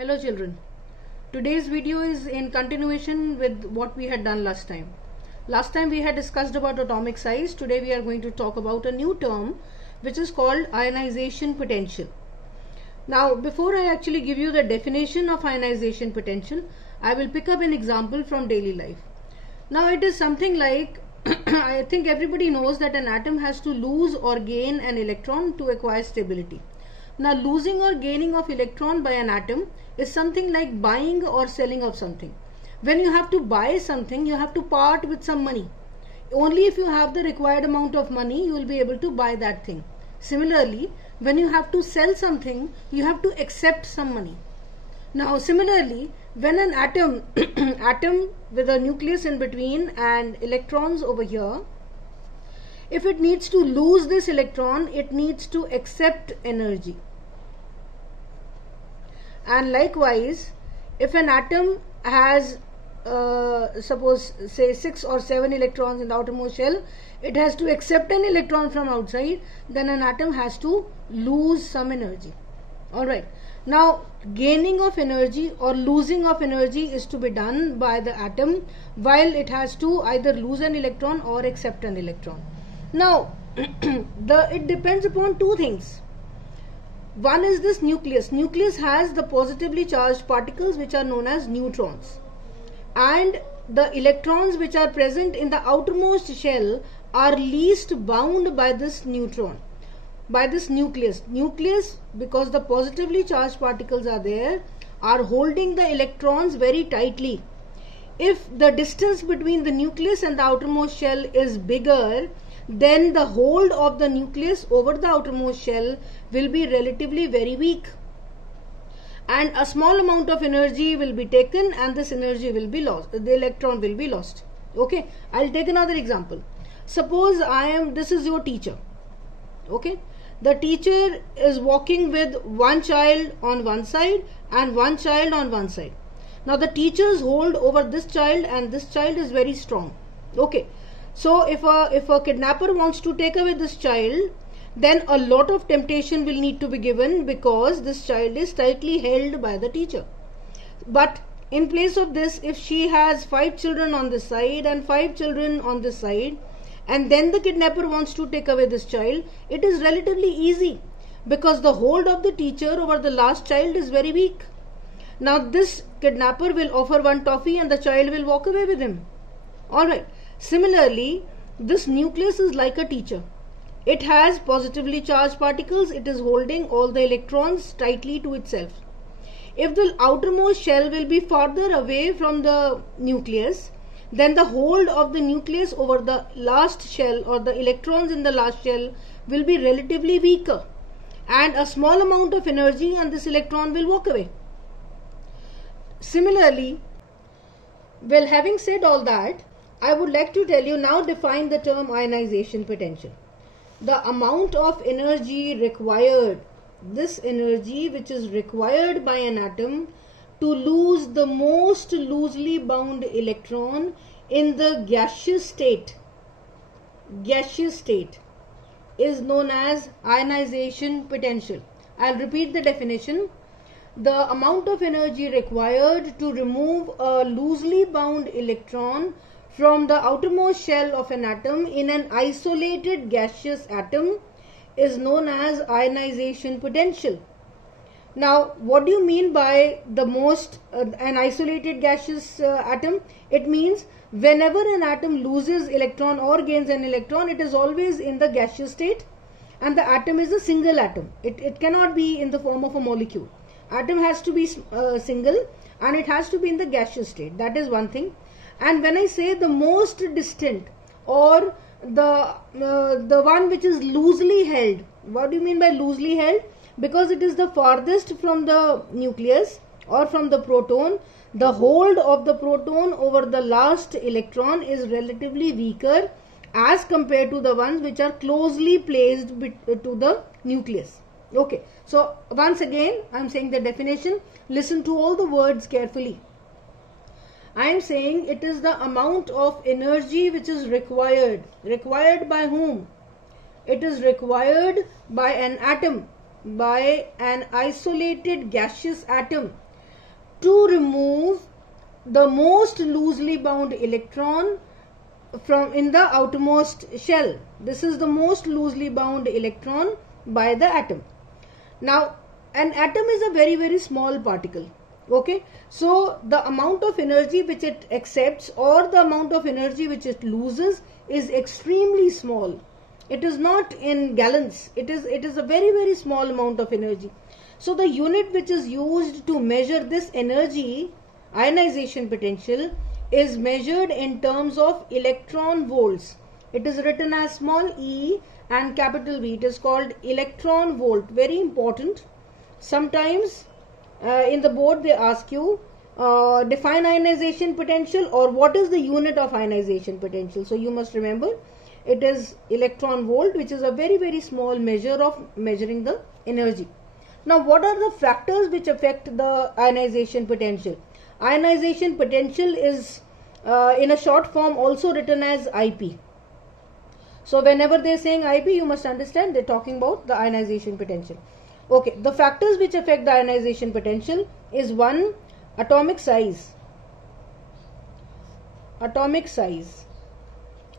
Hello children. Today's video is in continuation with what we had done last time. Last time we had discussed about atomic size. Today we are going to talk about a new term which is called ionization potential. Now before I actually give you the definition of ionization potential, I will pick up an example from daily life. Now it is something like I think everybody knows that an atom has to lose or gain an electron to acquire stability. Now losing or gaining of electron by an atom is something like buying or selling of something. When you have to buy something, you have to part with some money. Only if you have the required amount of money, you will be able to buy that thing. Similarly, when you have to sell something, you have to accept some money. Now similarly, when an atom atom with a nucleus in between and electrons over here, if it needs to lose this electron, it needs to accept energy. And likewise, if an atom has suppose say 6 or 7 electrons in the outermost shell, it has to accept an electron from outside, then an atom has to lose some energy. Alright, now gaining of energy or losing of energy is to be done by the atom while it has to either lose an electron or accept an electron. Now it depends upon two things. One is this nucleus. Nucleus has the positively charged particles which are known as neutrons, and the electrons which are present in the outermost shell are least bound by this neutron, by this nucleus. Nucleus, because the positively charged particles are there, are holding the electrons very tightly. If the distance between the nucleus and the outermost shell is bigger, then the hold of the nucleus over the outermost shell will be relatively very weak, and a small amount of energy will be taken and this energy will be lost, the electron will be lost. Okay, I'll take another example. Suppose this is your teacher. Okay, the teacher is walking with one child on one side and one child on one side. Now the teacher's hold over this child and this child is very strong. Okay, so if a kidnapper wants to take away this child, then a lot of temptation will need to be given because this child is tightly held by the teacher. But in place of this, if she has 5 children on this side and 5 children on this side, and then the kidnapper wants to take away this child, it is relatively easy because the hold of the teacher over the last child is very weak. Now this kidnapper will offer one toffee and the child will walk away with him. Alright. Similarly, this nucleus is like a teacher. It has positively charged particles. It is holding all the electrons tightly to itself. If the outermost shell will be farther away from the nucleus, then the hold of the nucleus over the last shell or the electrons in the last shell will be relatively weaker, and a small amount of energy and this electron will walk away. Similarly, well, having said all that, I would like to tell you now define the term ionization potential. The amount of energy required, this energy which is required by an atom to lose the most loosely bound electron in the gaseous state is known as ionization potential. I'll repeat the definition. The amount of energy required to remove a loosely bound electron from the outermost shell of an atom in an isolated gaseous atom is known as ionization potential. Now, what do you mean by the most an isolated gaseous atom? It means whenever an atom loses electron or gains an electron, it is always in the gaseous state, and the atom is a single atom. It cannot be in the form of a molecule. Atom has to be single and it has to be in the gaseous state. That is one thing. And when I say the most distant or the one which is loosely held, what do you mean by loosely held? Because it is the farthest from the nucleus or from the proton, the hold of the proton over the last electron is relatively weaker as compared to the ones which are closely placed to the nucleus. Okay, so once again I am saying the definition. Listen to all the words carefully. I am saying it is the amount of energy which is required. Required by whom? It is required by an atom, by an isolated gaseous atom to remove the most loosely bound electron from in the outermost shell. This is the most loosely bound electron by the atom. Now an atom is a very, very small particle. Okay, so the amount of energy which it accepts or the amount of energy which it loses is extremely small. It is not in gallons. It is a very, very small amount of energy. So the unit which is used to measure this energy, ionization potential, is measured in terms of electron volts. It is written as small e and capital V. It is called electron volt. Very important. Sometimes in the board they ask you define ionization potential or what is the unit of ionization potential. So you must remember it is electron volt, which is a very, very small measure of measuring the energy. Now what are the factors which affect the ionization potential? Ionization potential is in a short form also written as IP. So whenever they are saying IP, you must understand they are talking about the ionization potential. Okay, the factors which affect the ionization potential is one, atomic size,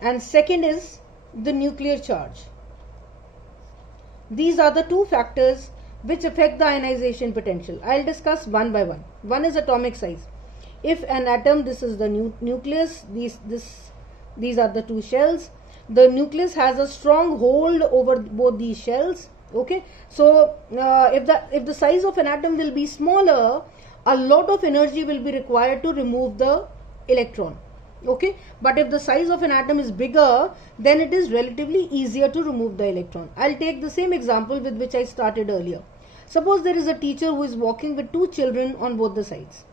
and second is the nuclear charge. These are the two factors which affect the ionization potential. I'll discuss one by one. One is atomic size. If an atom, this is the nucleus, these are the two shells. The nucleus has a strong hold over both these shells. Okay, so if the size of an atom will be smaller, a lot of energy will be required to remove the electron. Okay, but if the size of an atom is bigger, then it is relatively easier to remove the electron. I'll take the same example with which I started earlier. Suppose there is a teacher who is walking with two children on both the sides.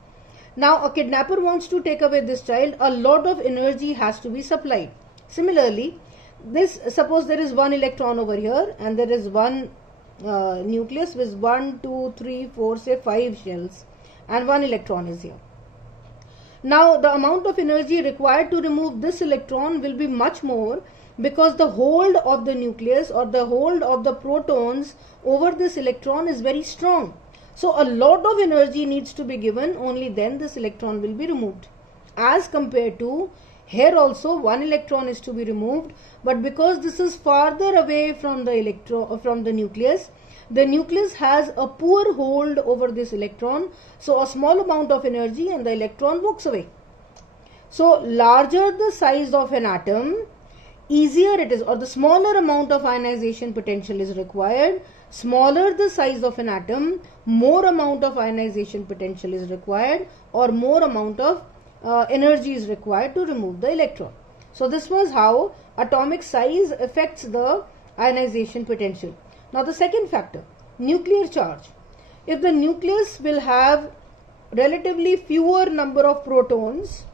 Now a kidnapper wants to take away this child. A lot of energy has to be supplied. Similarly, suppose there is one electron over here and there is one nucleus with 1, 2, 3, 4, say 5 shells, and one electron is here. Now the amount of energy required to remove this electron will be much more, because the hold of the nucleus or the hold of the protons over this electron is very strong. So a lot of energy needs to be given, only then this electron will be removed. As compared to here also one electron is to be removed, but because this is farther away from the nucleus, the nucleus has a poor hold over this electron, so a small amount of energy and the electron walks away. So larger the size of an atom, easier it is, or the smaller amount of ionization potential is required. Smaller the size of an atom, more amount of ionization potential is required, or more amount of energy is required to remove the electron. So this was how atomic size affects the ionization potential. Now the second factor, nuclear charge. If the nucleus will have relatively fewer number of protons,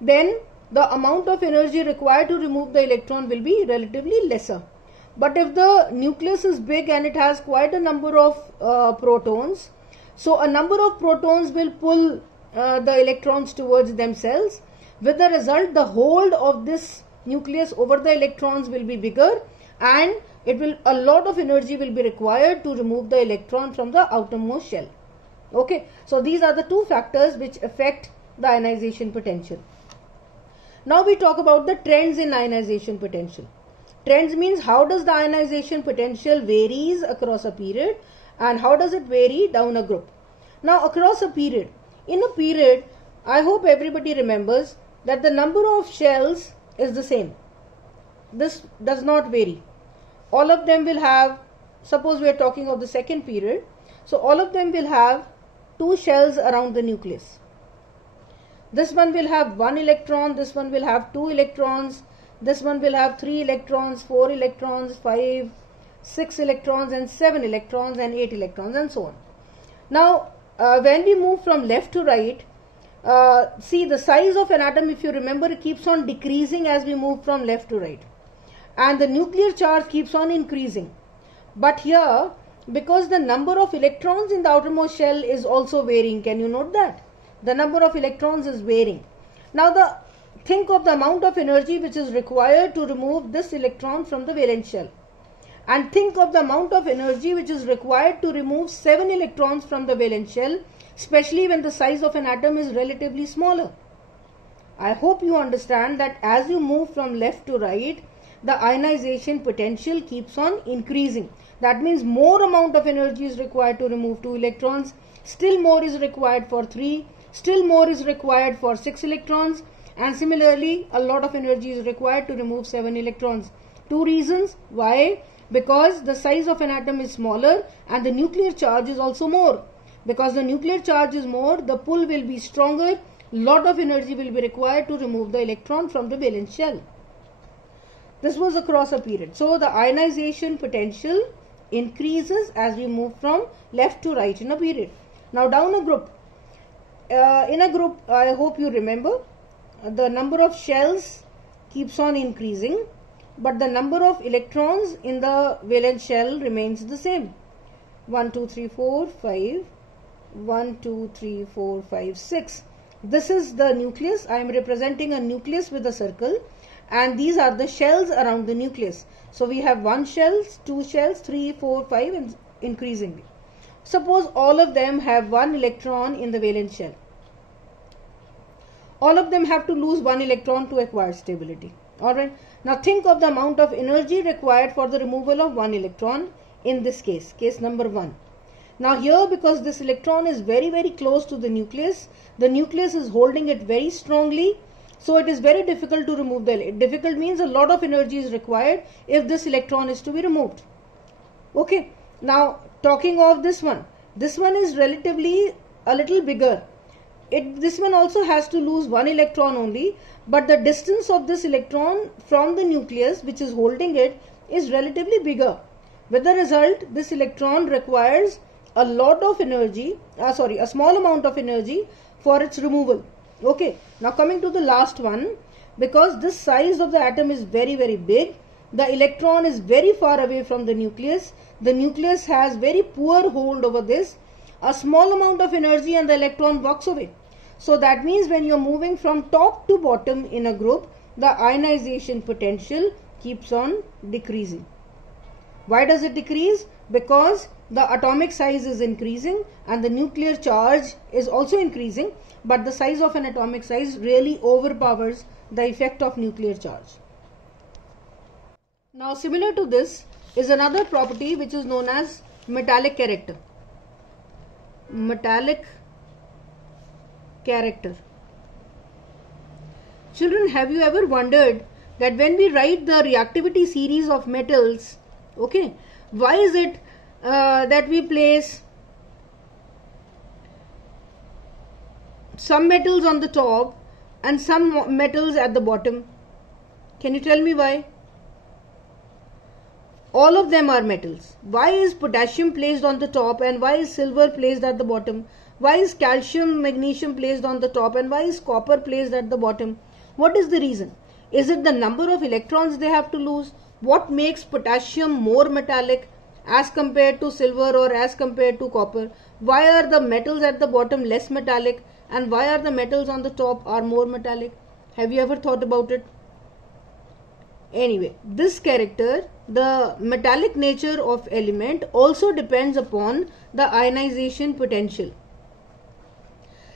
then the amount of energy required to remove the electron will be relatively lesser. But if the nucleus is big and it has quite a number of protons, so a number of protons will pull the electrons towards themselves. With the result, the hold of this nucleus over the electrons will be bigger, and a lot of energy will be required to remove the electron from the outermost shell. Okay, so these are the two factors which affect the ionization potential. Now we talk about the trends in ionization potential. Trends means how does the ionization potential varies across a period and how does it vary down a group. Now across a period, in a period, I hope everybody remembers that the number of shells is the same. This does not vary. All of them will have, suppose we are talking of the second period, so all of them will have 2 shells around the nucleus. This one will have 1 electron, this one will have 2 electrons, this one will have 3 electrons, 4 electrons, 5, 6 electrons and 7 electrons and 8 electrons and so on. Now when we move from left to right, see the size of an atom, if you remember, it keeps on decreasing as we move from left to right, and the nuclear charge keeps on increasing. But here, because the number of electrons in the outermost shell is also varying, can you note that? The number of electrons is varying. Now think of the amount of energy which is required to remove this electron from the valence shell. And think of the amount of energy which is required to remove 7 electrons from the valence shell, especially when the size of an atom is relatively smaller. I hope you understand that as you move from left to right, the ionization potential keeps on increasing. That means more amount of energy is required to remove 2 electrons, still more is required for 3, still more is required for 6 electrons, and similarly a lot of energy is required to remove 7 electrons. 2 reasons. Why? Because the size of an atom is smaller and the nuclear charge is also more. Because the nuclear charge is more, the pull will be stronger, lot of energy will be required to remove the electron from the valence shell. This was across a period. So the ionization potential increases as we move from left to right in a period. Now down a group. In a group, I hope you remember, the number of shells keeps on increasing, but the number of electrons in the valence shell remains the same. 1, 2, 3, 4, 5. 1, 2, 3, 4, 5, 6. This is the nucleus. I am representing a nucleus with a circle, and these are the shells around the nucleus. So we have 1 shell, 2 shells, 3, 4, 5 and increasingly. Suppose all of them have 1 electron in the valence shell. All of them have to lose 1 electron to acquire stability. Alright. Now think of the amount of energy required for the removal of 1 electron in this case, case number 1. Now here, because this electron is very close to the nucleus is holding it very strongly, so it is very difficult to remove the difficult means a lot of energy is required if this electron is to be removed. Okay, now talking of this one is relatively a little bigger. This one also has to lose 1 electron only, but the distance of this electron from the nucleus which is holding it is relatively bigger. With the result, this electron requires a lot of energy, a small amount of energy for its removal. Okay, now coming to the last one, because this size of the atom is very big, the electron is very far away from the nucleus has very poor hold over this, a small amount of energy and the electron walks away. So that means when you are moving from top to bottom in a group, the ionization potential keeps on decreasing. Why does it decrease? Because the atomic size is increasing and the nuclear charge is also increasing, but the size of an atomic size really overpowers the effect of nuclear charge. Now similar to this is another property which is known as metallic character. Metallic character. Children, have you ever wondered that when we write the reactivity series of metals, okay, why is it that we place some metals on the top and some metals at the bottom? Can you tell me why? All of them are metals. Why is potassium placed on the top and why is silver placed at the bottom? Why is calcium, magnesium placed on the top and why is copper placed at the bottom? What is the reason? Is it the number of electrons they have to lose? What makes potassium more metallic as compared to silver or as compared to copper? Why are the metals at the bottom less metallic and why are the metals on the top are more metallic? Have you ever thought about it? Anyway, this character, the metallic nature of element, also depends upon the ionization potential.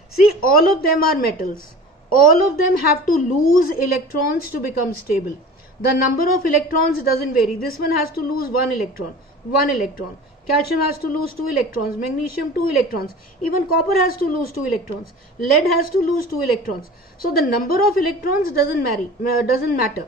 See, all of them are metals. All of them have to lose electrons to become stable. The number of electrons doesn't vary. This one has to lose 1 electron. 1 electron. Calcium has to lose 2 electrons. Magnesium 2 electrons. Even copper has to lose 2 electrons. Lead has to lose 2 electrons. So the number of electrons doesn't matter.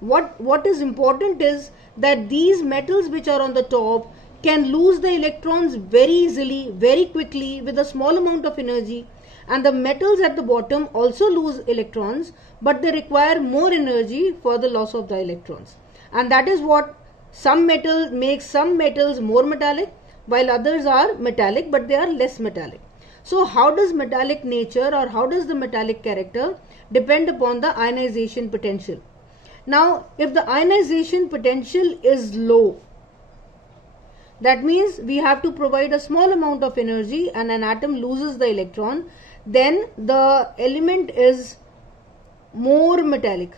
What is important is that these metals which are on the top can lose the electrons very easily, very quickly with a small amount of energy, and the metals at the bottom also lose electrons, but they require more energy for the loss of the electrons. And that is what some metal makes some metals more metallic while others are metallic but they are less metallic. So how does metallic nature or how does the metallic character depend upon the ionization potential? Now, if the ionization potential is low, that means we have to provide a small amount of energy and an atom loses the electron, then the element is more metallic.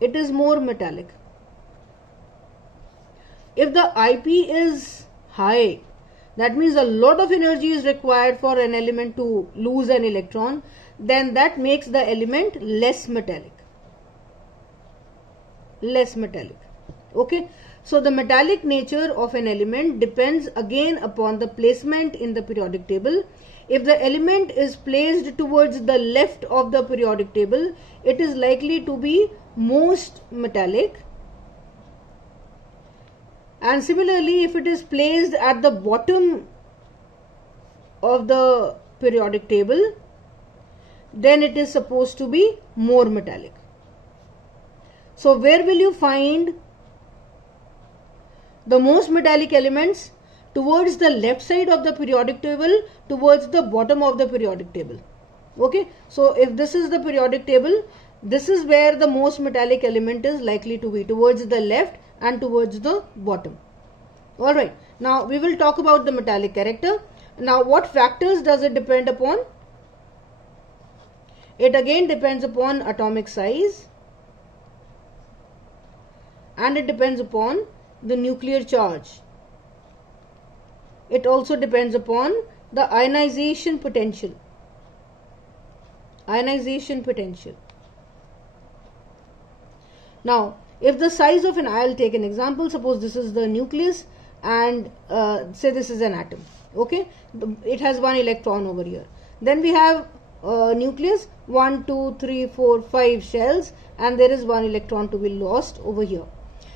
It is more metallic. If the IP is high, that means a lot of energy is required for an element to lose an electron, then that makes the element less metallic. Okay, so the metallic nature of an element depends again upon the placement in the periodic table. If the element is placed towards the left of the periodic table, it is likely to be most metallic. And similarly, if it is placed at the bottom of the periodic table, then it is supposed to be more metallic. So where will you find the most metallic elements? Towards the left side of the periodic table, towards the bottom of the periodic table. Okay, so if this is the periodic table, this is where the most metallic element is likely to be, towards the left and towards the bottom. Alright, now we will talk about the metallic character. Now what factors does it depend upon? It again depends upon atomic size, and it depends upon the nuclear charge. It also depends upon the ionization potential. Now, if the size of I'll take an example. Suppose this is the nucleus, and say this is an atom. Okay, it has one electron over here. Then we have nucleus, 1, 2, 3, 4, 5 shells, and there is one electron to be lost over here.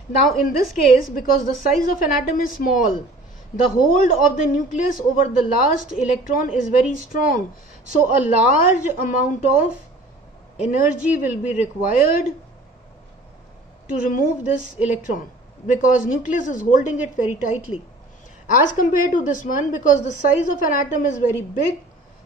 Now, in this case, because the size of an atom is small, the hold of the nucleus over the last electron is very strong. So a large amount of energy will be required to remove this electron, because nucleus is holding it very tightly. As compared to this one, because the size of an atom is very big,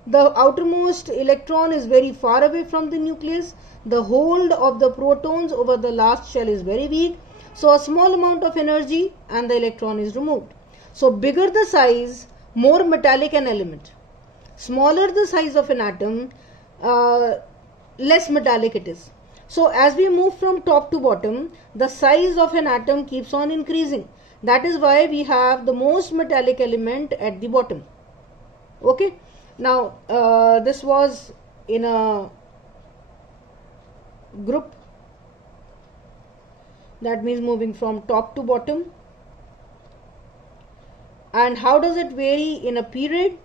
the outermost electron is very far away from the nucleus, the hold of the protons over the last shell is very weak. So a small amount of energy and the electron is removed. So bigger the size, more metallic an element. Smaller the size of an atom, less metallic it is. So as we move from top to bottom, the size of an atom keeps on increasing. That is why we have the most metallic element at the bottom. Okay. Now this was in a group. That means moving from top to bottom. And how does it vary in a period?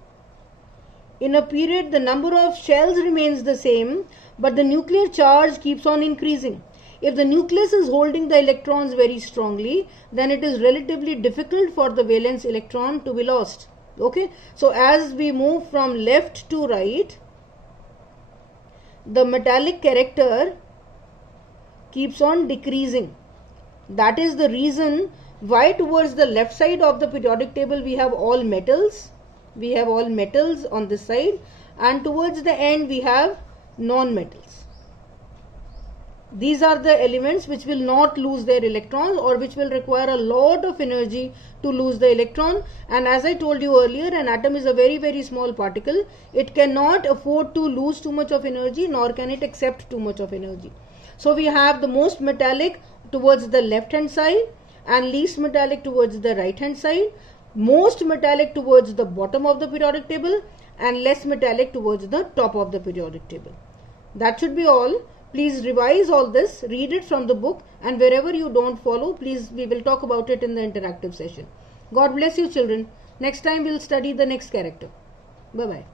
In a period, the number of shells remains the same, but the nuclear charge keeps on increasing. If the nucleus is holding the electrons very strongly, then it is relatively difficult for the valence electron to be lost. Okay, so as we move from left to right, the metallic character keeps on decreasing. That is the reason why towards the left side of the periodic table we have all metals. We have all metals on this side, and towards the end we have non-metals. These are the elements which will not lose their electrons, or which will require a lot of energy to lose the electron. And as I told you earlier, an atom is a very, very small particle. It cannot afford to lose too much of energy, nor can it accept too much of energy. So we have the most metallic towards the left hand side, and least metallic towards the right hand side, most metallic towards the bottom of the periodic table, and less metallic towards the top of the periodic table. That should be all. Please revise all this, read it from the book, and wherever you don't follow, please, we will talk about it in the interactive session. God bless you, children. Next time we'll study the next character. Bye-bye.